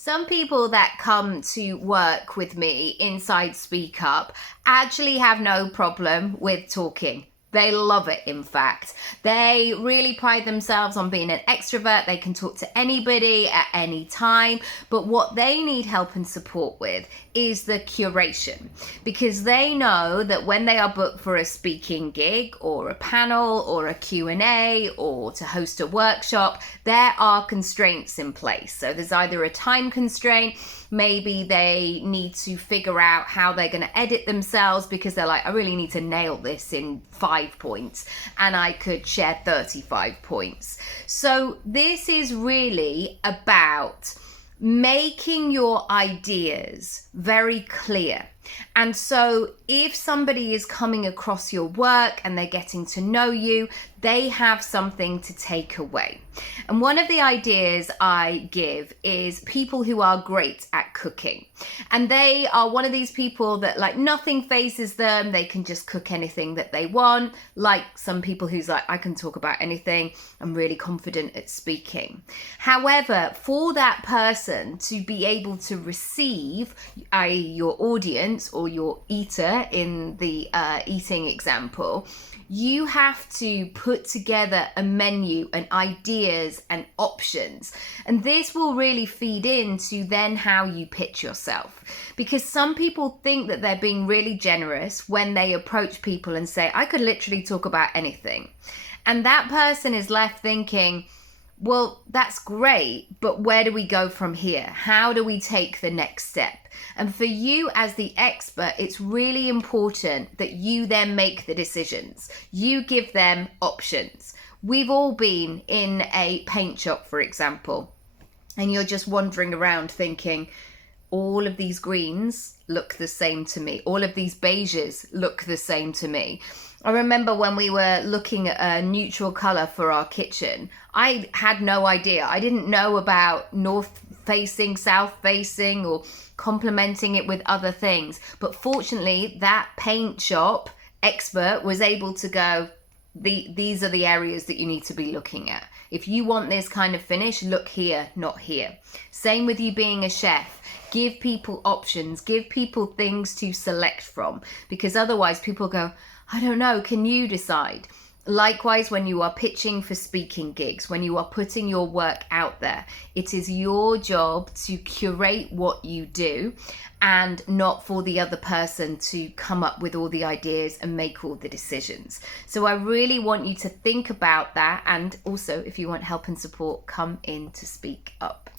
Some people that come to work with me inside Speak Up actually have no problem with talking. They love it, in fact. They really pride themselves on being an extrovert. They can talk to anybody at any time. But what they need help and support with is the curation, because they know that when they are booked for a speaking gig or a panel or a Q&A or to host a workshop, there are constraints in place. So there's either a time constraint, maybe they need to figure out how they're going to edit themselves because they're like, I really need to nail this in 5 points, and I could share 35 points. So this is really about making your ideas very clear. And so if somebody is coming across your work and they're getting to know you, they have something to take away. And one of the ideas I give is people who are great at cooking. And they are one of these people that like nothing phases them. They can just cook anything that they want. Like some people who's like, I can talk about anything. I'm really confident at speaking. However, for that person to be able to receive, i.e. your audience or your eater in the eating example, you have to put together a menu and ideas and options. And this will really feed into then how you pitch yourself. Because some people think that they're being really generous when they approach people and say, I could literally talk about anything. And that person is left thinking, well, that's great, but where do we go from here? How do we take the next step? And for you as the expert, it's really important that you then make the decisions. You give them options. We've all been in a paint shop, for example, and you're just wandering around thinking, all of these greens look the same to me. All of these beiges look the same to me. I remember when we were looking at a neutral color for our kitchen, I had no idea. I didn't know about north facing, south facing, or complementing it with other things. But fortunately, that paint shop expert was able to go, these are the areas that you need to be looking at. If you want this kind of finish, look here, not here. Same with you being a chef. Give people options, give people things to select from, because otherwise people go, I don't know, can you decide? Likewise, when you are pitching for speaking gigs, when you are putting your work out there, it is your job to curate what you do and not for the other person to come up with all the ideas and make all the decisions. So I really want you to think about that. And also, if you want help and support, come in to Speak Up.